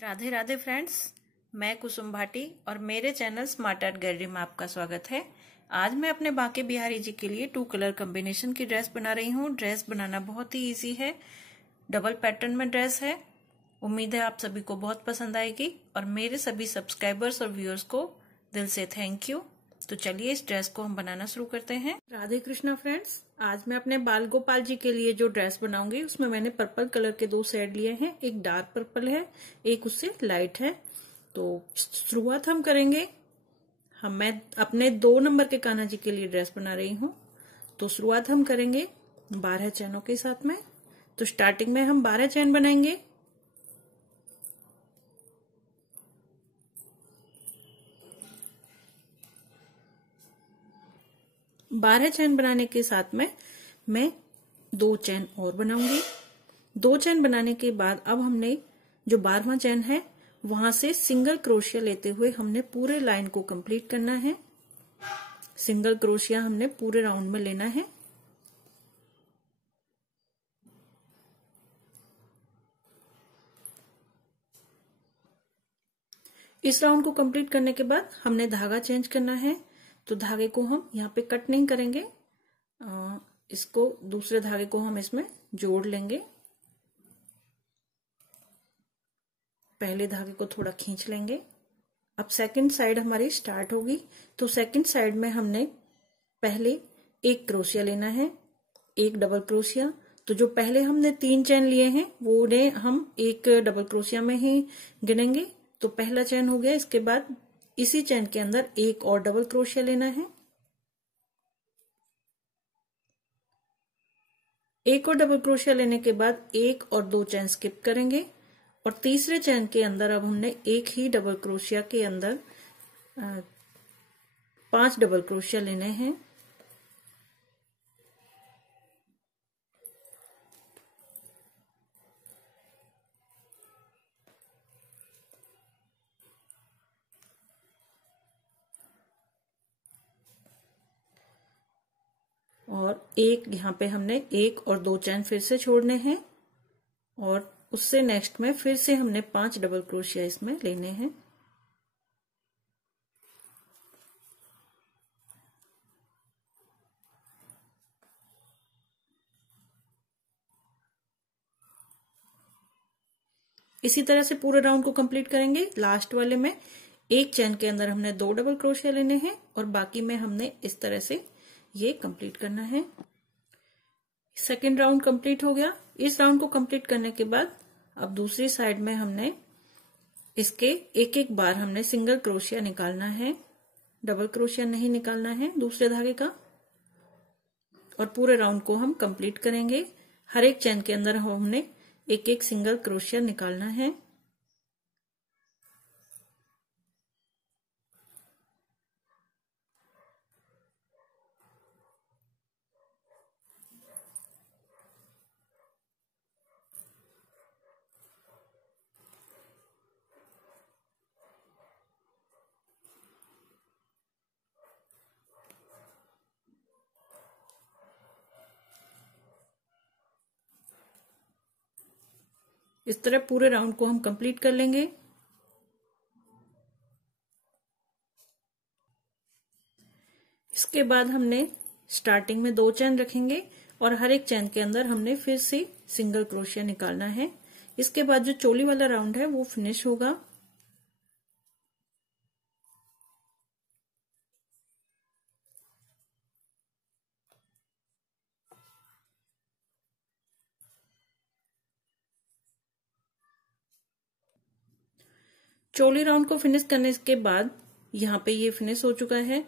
Radhe Radhe friends, मैं कुसुम भाटी और मेरे चैनल स्मार्ट आर्ट गैलरी में आपका स्वागत है। आज मैं अपने बांके बिहारी जी के लिए 2 कलर कॉम्बिनेशन की ड्रेस बना रही हूँ। ड्रेस बनाना बहुत ही इजी है, डबल पैटर्न में ड्रेस है। उम्मीद है आप सभी को बहुत पसंद आएगी और मेरे सभी सब्सक्राइबर्स और व्यूअर्स को दिल से थैंक यू। तो चलिए इस ड्रेस को हम बनाना शुरू करते हैं। राधे कृष्णा फ्रेंड्स, आज मैं अपने बाल गोपाल जी के लिए जो ड्रेस बनाऊंगी उसमें मैंने पर्पल कलर के 2 शेड लिए हैं। एक डार्क पर्पल है, एक उससे लाइट है। तो शुरुआत हम करेंगे। मैं अपने 2 नंबर के कान्हा जी के लिए ड्रेस बना रही हूँ। तो शुरुआत हम करेंगे 12 चैनों के साथ में। तो स्टार्टिंग में हम 12 चैन बनाएंगे। बारह चैन बनाने के साथ में मैं 2 चैन और बनाऊंगी। 2 चैन बनाने के बाद अब हमने जो 12वां चैन है वहां से सिंगल क्रोशिया लेते हुए हमने पूरे लाइन को कंप्लीट करना है। सिंगल क्रोशिया हमने पूरे राउंड में लेना है। इस राउंड को कंप्लीट करने के बाद हमने धागा चेंज करना है। तो धागे को हम यहाँ पे कट नहीं करेंगे, इसको दूसरे धागे को हम इसमें जोड़ लेंगे। पहले धागे को थोड़ा खींच लेंगे। अब सेकंड साइड हमारी स्टार्ट होगी। तो सेकंड साइड में हमने पहले एक क्रोशिया लेना है, एक डबल क्रोशिया। तो जो पहले हमने 3 चैन लिए हैं वो उन्हें हम एक डबल क्रोशिया में ही गिनेंगे। तो पहला चैन हो गया। इसके बाद इसी चैन के अंदर एक और डबल क्रोशिया लेना है। एक और डबल क्रोशिया लेने के बाद 1 और 2 चैन स्किप करेंगे और तीसरे चैन के अंदर अब हमने एक ही डबल क्रोशिया के अंदर 5 डबल क्रोशिया लेने हैं। और एक यहाँ पे हमने 1 और 2 चैन फिर से छोड़ने हैं और उससे नेक्स्ट में फिर से हमने 5 डबल क्रोशिया इसमें लेने हैं। इसी तरह से पूरे राउंड को कंप्लीट करेंगे। लास्ट वाले में एक चैन के अंदर हमने 2 डबल क्रोशिया लेने हैं और बाकी में हमने इस तरह से ये कंप्लीट करना है। सेकेंड राउंड कंप्लीट हो गया। इस राउंड को कंप्लीट करने के बाद अब दूसरी साइड में हमने इसके एक एक बार हमने सिंगल क्रोशिया निकालना है, डबल क्रोशिया नहीं निकालना है दूसरे धागे का। और पूरे राउंड को हम कंप्लीट करेंगे। हर एक चैन के अंदर हमने एक एक सिंगल क्रोशिया निकालना है। इस तरह पूरे राउंड को हम कंप्लीट कर लेंगे। इसके बाद हमने स्टार्टिंग में 2 चैन रखेंगे और हर एक चैन के अंदर हमने फिर से सिंगल क्रोशिया निकालना है। इसके बाद जो चोली वाला राउंड है वो फिनिश होगा। चोली राउंड को फिनिश करने के बाद यहाँ पे ये फिनिश हो चुका है।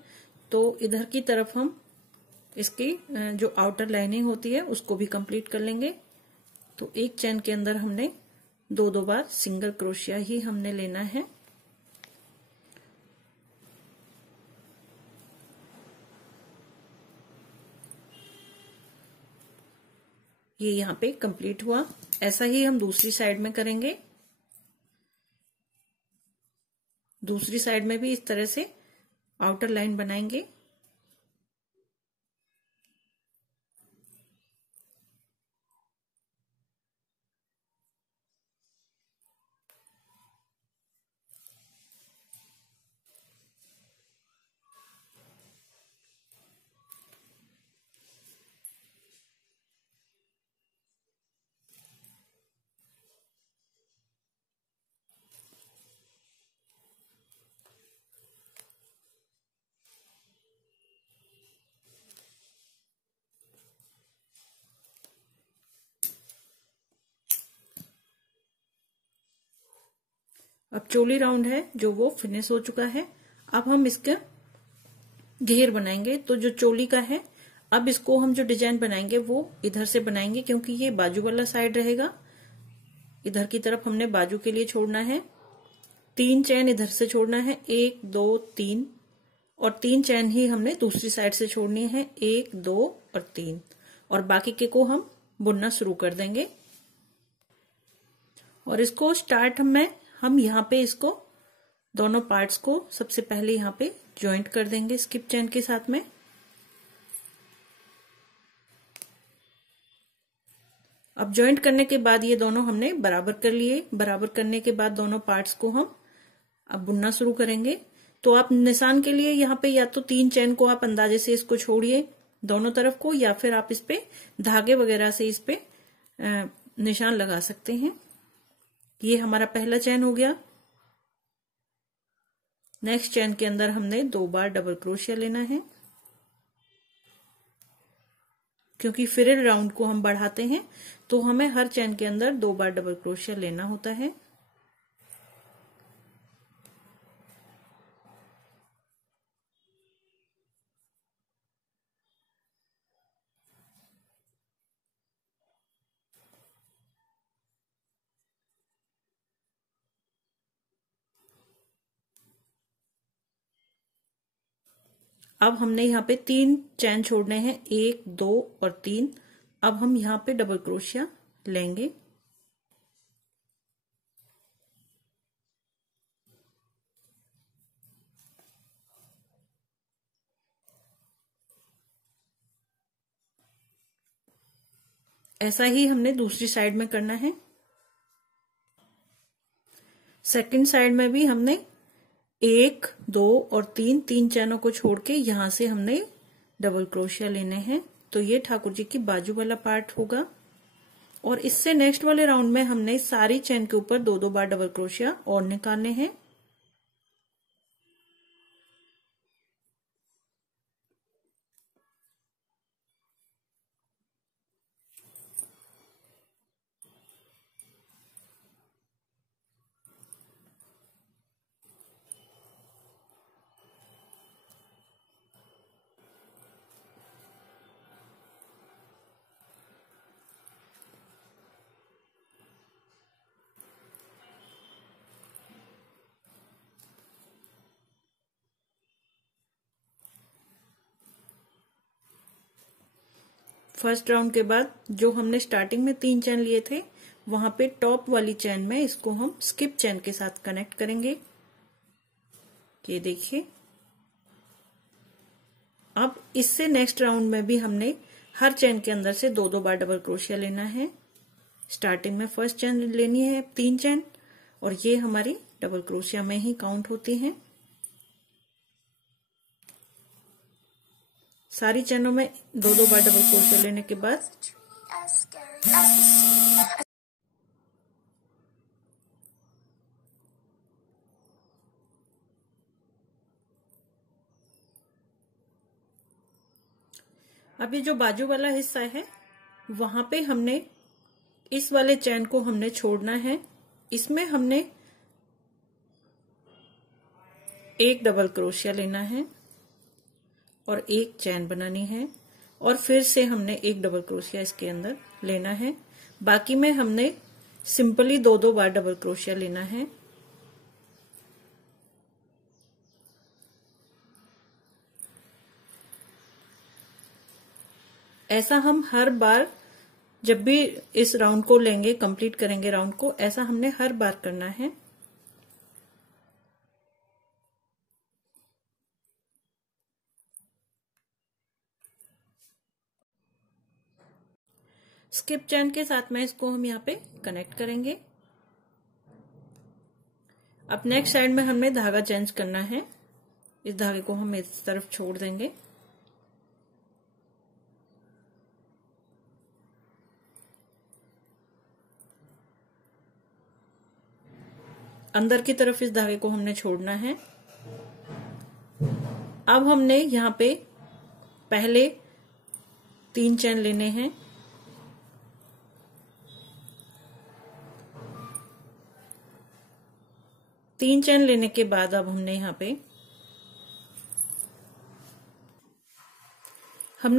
तो इधर की तरफ हम इसकी जो आउटर लाइनिंग होती है उसको भी कंप्लीट कर लेंगे। तो एक चैन के अंदर हमने 2 बार सिंगल क्रोशिया ही हमने लेना है। ये यहाँ पे कंप्लीट हुआ। ऐसा ही हम दूसरी साइड में करेंगे। दूसरी साइड में भी इस तरह से आउटर लाइन बनाएंगे। अब चोली राउंड है जो वो फिनिश हो चुका है। अब हम इसका घेर बनाएंगे। तो जो चोली का है, अब इसको हम जो डिजाइन बनाएंगे वो इधर से बनाएंगे, क्योंकि ये बाजू वाला साइड रहेगा। इधर की तरफ हमने बाजू के लिए छोड़ना है। 3 चैन इधर से छोड़ना है, 1 2 3, और 3 चैन ही हमने दूसरी साइड से छोड़नी है, 1 2 और 3, और बाकी के को हम बुनना शुरू कर देंगे। और इसको स्टार्ट में हम यहाँ पे इसको दोनों पार्ट्स को सबसे पहले यहाँ पे ज्वाइंट कर देंगे स्किप चैन के साथ में। अब ज्वाइंट करने के बाद ये दोनों हमने बराबर कर लिए। बराबर करने के बाद दोनों पार्ट्स को हम अब बुनना शुरू करेंगे। तो आप निशान के लिए यहाँ पे या तो 3 चैन को आप अंदाजे से इसको छोड़िए दोनों तरफ को, या फिर आप इस पे धागे वगैरह से इस पे निशान लगा सकते हैं। ये हमारा पहला चैन हो गया। नेक्स्ट चैन के अंदर हमने 2 बार डबल क्रोशिया लेना है, क्योंकि फ्रिल राउंड को हम बढ़ाते हैं तो हमें हर चैन के अंदर 2 बार डबल क्रोशिया लेना होता है। अब हमने यहाँ पे 3 चैन छोड़ने हैं, 1 2 और 3। अब हम यहाँ पे डबल क्रोशिया लेंगे। ऐसा ही हमने दूसरी साइड में करना है। सेकंड साइड में भी हमने 1 2 और 3 चैनों को छोड़ के यहां से हमने डबल क्रोशिया लेने हैं। तो ये ठाकुर जी की बाजू वाला पार्ट होगा। और इससे नेक्स्ट वाले राउंड में हमने सारी चैन के ऊपर 2 बार डबल क्रोशिया और निकालने हैं। फर्स्ट राउंड के बाद जो हमने स्टार्टिंग में 3 चैन लिए थे, वहां पे टॉप वाली चैन में इसको हम स्किप चैन के साथ कनेक्ट करेंगे। ये देखिए। अब इससे नेक्स्ट राउंड में भी हमने हर चैन के अंदर से 2 बार डबल क्रोशिया लेना है। स्टार्टिंग में फर्स्ट चैन लेनी है 3 चैन, और ये हमारी डबल क्रोशिया में ही काउंट होती हैं। सारी चैनों में 2 बार डबल क्रोशिया लेने के बाद अब ये जो बाजू वाला हिस्सा है, वहां पे हमने इस वाले चैन को हमने छोड़ना है। इसमें हमने 1 डबल क्रोशिया लेना है और 1 चैन बनानी है, और फिर से हमने 1 डबल क्रोशिया इसके अंदर लेना है। बाकी में हमने सिंपली 2 बार डबल क्रोशिया लेना है। ऐसा हम हर बार जब भी इस राउंड को लेंगे, कंप्लीट करेंगे राउंड को, ऐसा हमने हर बार करना है। स्किप चैन के साथ में इसको हम यहाँ पे कनेक्ट करेंगे। अब नेक्स्ट साइड में हमने धागा चेंज करना है। इस धागे को हम इस तरफ छोड़ देंगे। अंदर की तरफ इस धागे को हमने छोड़ना है। अब हमने यहाँ पे पहले 3 चैन लेने हैं। 3 चैन लेने के बाद अब हमने यहाँ पे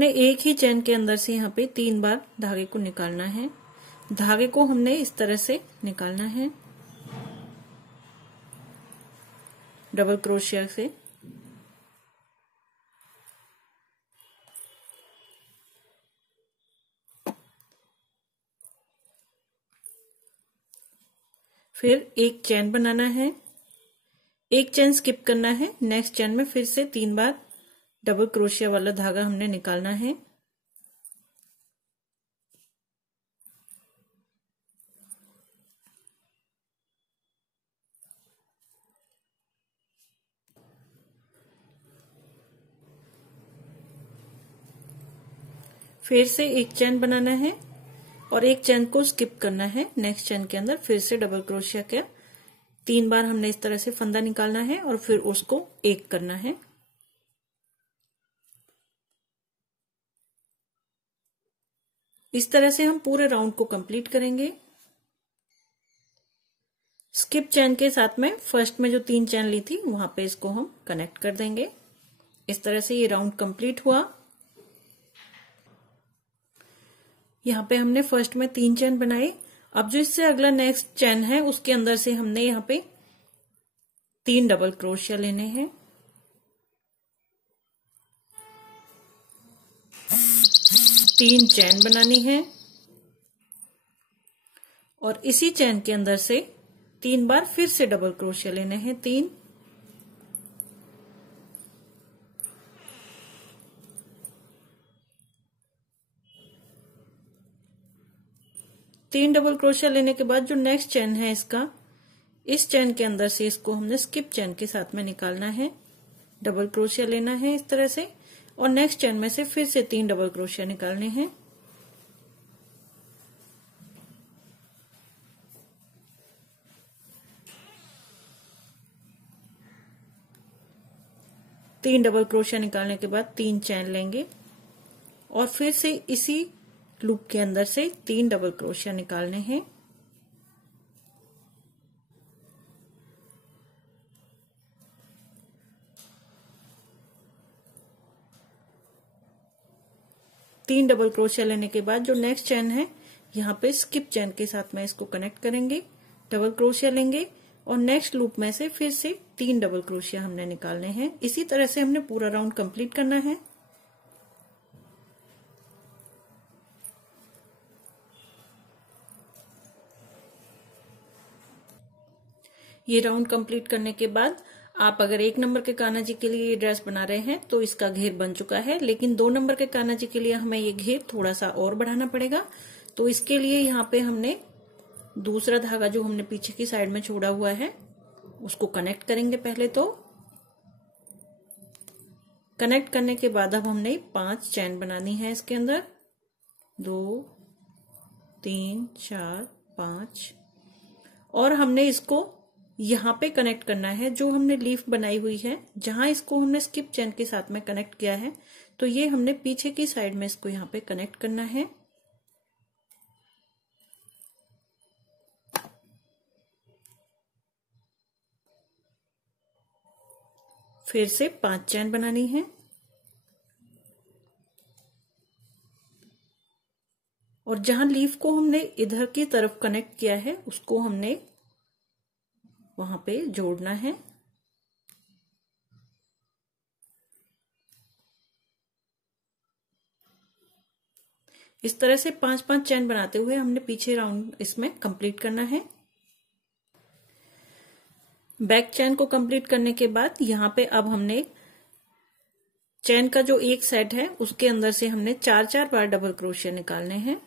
एक ही चैन के अंदर से यहाँ पे 3 बार धागे को निकालना है। धागे को हमने इस तरह से निकालना है डबल क्रोशिया से। फिर एक चैन बनाना है, एक चैन स्किप करना है, नेक्स्ट चैन में फिर से 3 बार डबल क्रोशिया वाला धागा हमने निकालना है। फिर से एक चैन बनाना है और एक चैन को स्किप करना है। नेक्स्ट चैन के अंदर फिर से डबल क्रोशिया का 3 बार हमने इस तरह से फंदा निकालना है और फिर उसको एक करना है। इस तरह से हम पूरे राउंड को कंप्लीट करेंगे। स्किप चैन के साथ में फर्स्ट में जो 3 चैन ली थी वहां पे इसको हम कनेक्ट कर देंगे। इस तरह से ये राउंड कंप्लीट हुआ। यहाँ पे हमने फर्स्ट में 3 चैन बनाए। अब जो इससे अगला नेक्स्ट चैन है उसके अंदर से हमने यहाँ पे 3 डबल क्रोशिया लेने हैं। तीन चैन बनानी है और इसी चैन के अंदर से 3 बार फिर से डबल क्रोशिया लेने हैं। 3 डबल क्रोशिया लेने के बाद जो नेक्स्ट चैन है इसका, इस चैन के अंदर से इसको हमने स्किप चैन के साथ में निकालना है। डबल क्रोशिया लेना है इस तरह से और नेक्स्ट चैन में से फिर से 3 डबल क्रोशिया निकालने हैं। तीन डबल क्रोशिया निकालने के बाद 3 चैन लेंगे और फिर से इसी लूप के अंदर से 3 डबल क्रोशिया निकालने हैं। तीन डबल क्रोशिया लेने के बाद जो नेक्स्ट चैन है यहाँ पे स्किप चैन के साथ में इसको कनेक्ट करेंगे, डबल क्रोशिया लेंगे और नेक्स्ट लूप में से फिर से 3 डबल क्रोशिया हमने निकालने हैं। इसी तरह से हमने पूरा राउंड कंप्लीट करना है। ये राउंड कंप्लीट करने के बाद आप अगर 1 नंबर के कान्हा जी के लिए ये ड्रेस बना रहे हैं तो इसका घेर बन चुका है, लेकिन 2 नंबर के कान्हा जी के लिए हमें ये घेर थोड़ा सा और बढ़ाना पड़ेगा। तो इसके लिए यहाँ पे हमने दूसरा धागा जो हमने पीछे की साइड में छोड़ा हुआ है उसको कनेक्ट करेंगे। पहले तो कनेक्ट करने के बाद अब हमने 5 चैन बनानी है इसके अंदर, 2 3 4 5 और हमने इसको यहाँ पे कनेक्ट करना है। जो हमने लीफ बनाई हुई है जहां इसको हमने स्किप चैन के साथ में कनेक्ट किया है तो ये हमने पीछे की साइड में इसको यहाँ पे कनेक्ट करना है। फिर से 5 चैन बनानी है और जहां लीफ को हमने इधर की तरफ कनेक्ट किया है उसको हमने वहां पे जोड़ना है। इस तरह से 5-5 चैन बनाते हुए हमने पीछे राउंड इसमें कंप्लीट करना है। बैक चैन को कंप्लीट करने के बाद यहाँ पे अब हमने चैन का जो एक सेट है उसके अंदर से हमने 4-4 बार डबल क्रोशिया निकालने हैं।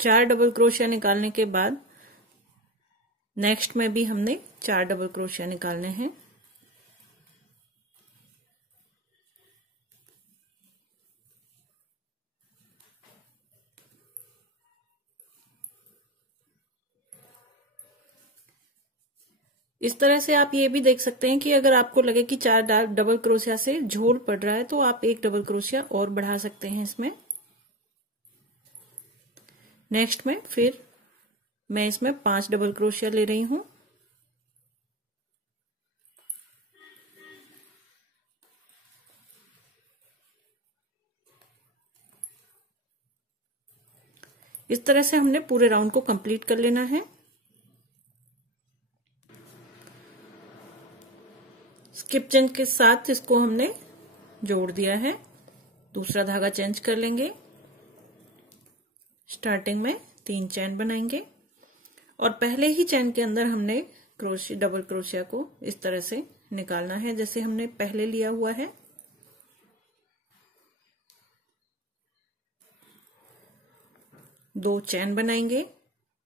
चार डबल क्रोशिया निकालने के बाद नेक्स्ट में भी हमने 4 डबल क्रोशिया निकालने हैं। इस तरह से आप ये भी देख सकते हैं कि अगर आपको लगे कि 4 डबल क्रोशिया से झोल पड़ रहा है तो आप 1 डबल क्रोशिया और बढ़ा सकते हैं इसमें। नेक्स्ट में फिर मैं इसमें 5 डबल क्रोशिया ले रही हूं। इस तरह से हमने पूरे राउंड को कंप्लीट कर लेना है। स्किप चेन के साथ इसको हमने जोड़ दिया है। दूसरा धागा चेंज कर लेंगे। स्टार्टिंग में 3 चैन बनाएंगे और पहले ही चैन के अंदर हमने डबल क्रोशिया को इस तरह से निकालना है जैसे हमने पहले लिया हुआ है। दो चैन बनाएंगे,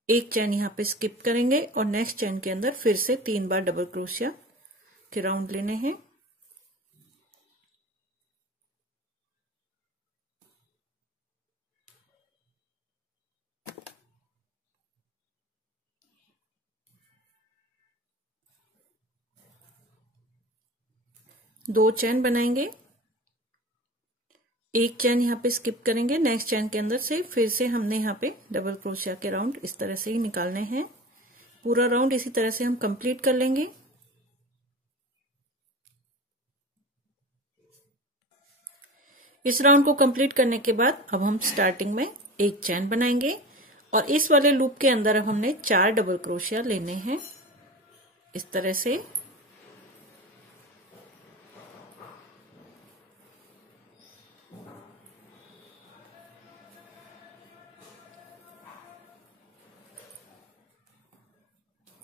एक चैन यहाँ पे स्किप करेंगे और नेक्स्ट चैन के अंदर फिर से 3 बार डबल क्रोशिया के राउंड लेने हैं। दो चैन बनाएंगे, एक चैन यहाँ पे स्किप करेंगे, नेक्स्ट चैन के अंदर से फिर से हमने यहाँ पे डबल क्रोशिया के राउंड इस तरह से ही निकालने हैं। पूरा राउंड इसी तरह से हम कंप्लीट कर लेंगे। इस राउंड को कंप्लीट करने के बाद अब हम स्टार्टिंग में एक चैन बनाएंगे और इस वाले लूप के अंदर अब हमने 4 डबल क्रोशिया लेने हैं इस तरह से।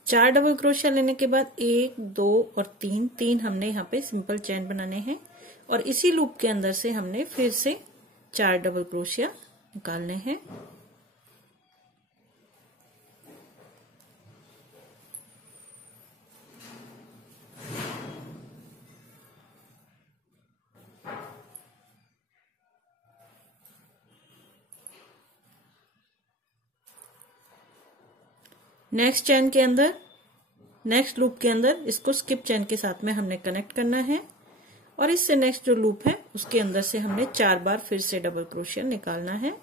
चार डबल क्रोशिया लेने के बाद 1, 2 और 3 हमने यहाँ पे सिंपल चैन बनाने हैं और इसी लूप के अंदर से हमने फिर से 4 डबल क्रोशिया निकालने हैं। नेक्स्ट चैन के अंदर, नेक्स्ट लूप के अंदर इसको स्किप चैन के साथ में हमने कनेक्ट करना है और इससे नेक्स्ट जो लूप है उसके अंदर से हमने 4 बार फिर से डबल क्रोशिया निकालना है।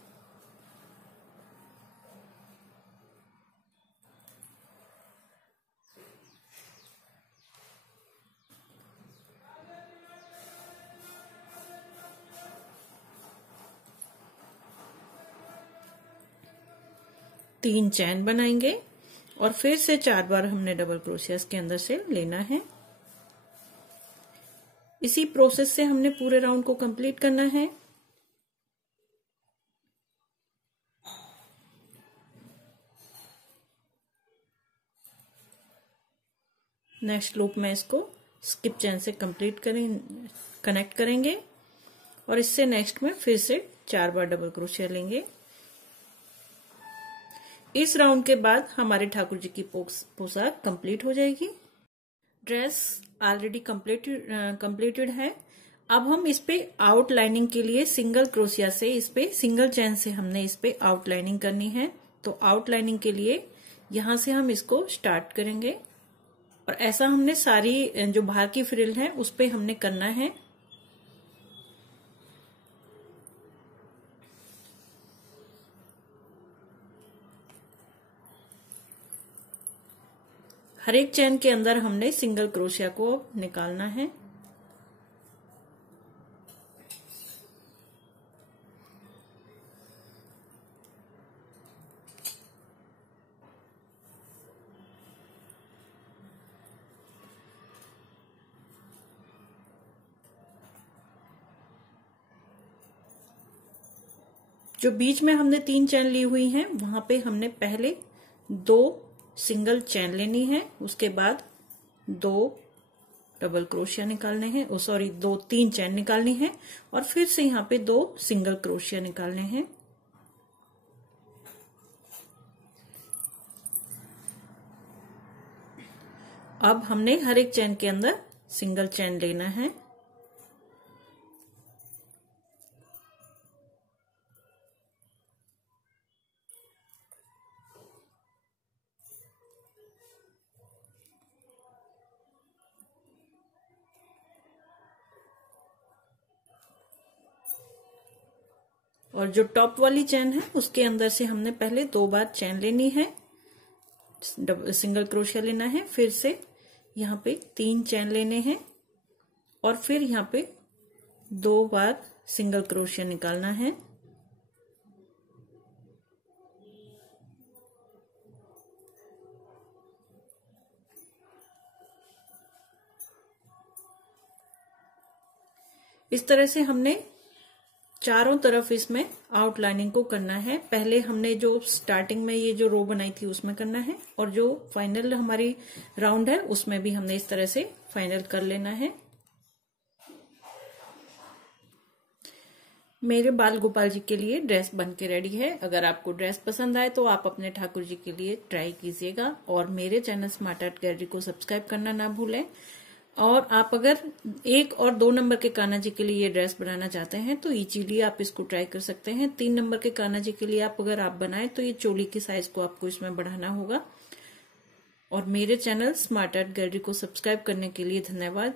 तीन चैन बनाएंगे और फिर से 4 बार हमने डबल क्रोशिया के अंदर से लेना है। इसी प्रोसेस से हमने पूरे राउंड को कंप्लीट करना है। नेक्स्ट लूप में इसको स्किप चैन से कनेक्ट करेंगे और इससे नेक्स्ट में फिर से 4 बार डबल क्रोशिया लेंगे। इस राउंड के बाद हमारे ठाकुर जी की पोशाक कंप्लीट हो जाएगी। ड्रेस ऑलरेडी कंप्लीटेड है। अब हम इस पे आउटलाइनिंग के लिए सिंगल क्रोशिया से इस पे सिंगल चैन से हमने इस पे आउटलाइनिंग करनी है। तो आउटलाइनिंग के लिए यहां से हम इसको स्टार्ट करेंगे और ऐसा हमने सारी जो बाहर की फ्रिल है उस पे हमने करना है। हर एक चैन के अंदर हमने सिंगल क्रोशिया को निकालना है। जो बीच में हमने 3 चैन ली हुई हैं वहां पे हमने पहले 2 सिंगल चैन लेनी है, उसके बाद 2 डबल क्रोशिया निकालने हैं, 3 चैन निकालनी है और फिर से यहाँ पे 2 सिंगल क्रोशिया निकालने हैं। अब हमने हर एक चैन के अंदर सिंगल चैन लेना है। और जो टॉप वाली चैन है उसके अंदर से हमने पहले 2 बार चैन लेनी है, सिंगल क्रोशिया लेना है, फिर से यहाँ पे 3 चैन लेने हैं और फिर यहाँ पे 2 बार सिंगल क्रोशिया निकालना है। इस तरह से हमने चारों तरफ इसमें आउटलाइनिंग को करना है। पहले हमने जो स्टार्टिंग में ये जो रो बनाई थी उसमें करना है और जो फाइनल हमारी राउंड है उसमें भी हमने इस तरह से फाइनल कर लेना है। मेरे बाल गोपाल जी के लिए ड्रेस बन के रेडी है। अगर आपको ड्रेस पसंद आए तो आप अपने ठाकुर जी के लिए ट्राई कीजिएगा और मेरे चैनल स्मार्ट आर्ट गैलरी को सब्सक्राइब करना ना भूलें। और आप अगर 1 और 2 नंबर के कान्हा जी के लिए ये ड्रेस बनाना चाहते हैं तो इजीली आप इसको ट्राई कर सकते हैं। 3 नंबर के कान्हा जी के लिए आप बनाएं तो ये चोली की साइज को आपको इसमें बढ़ाना होगा। और मेरे चैनल स्मार्ट आर्ट गैलरी को सब्सक्राइब करने के लिए धन्यवाद।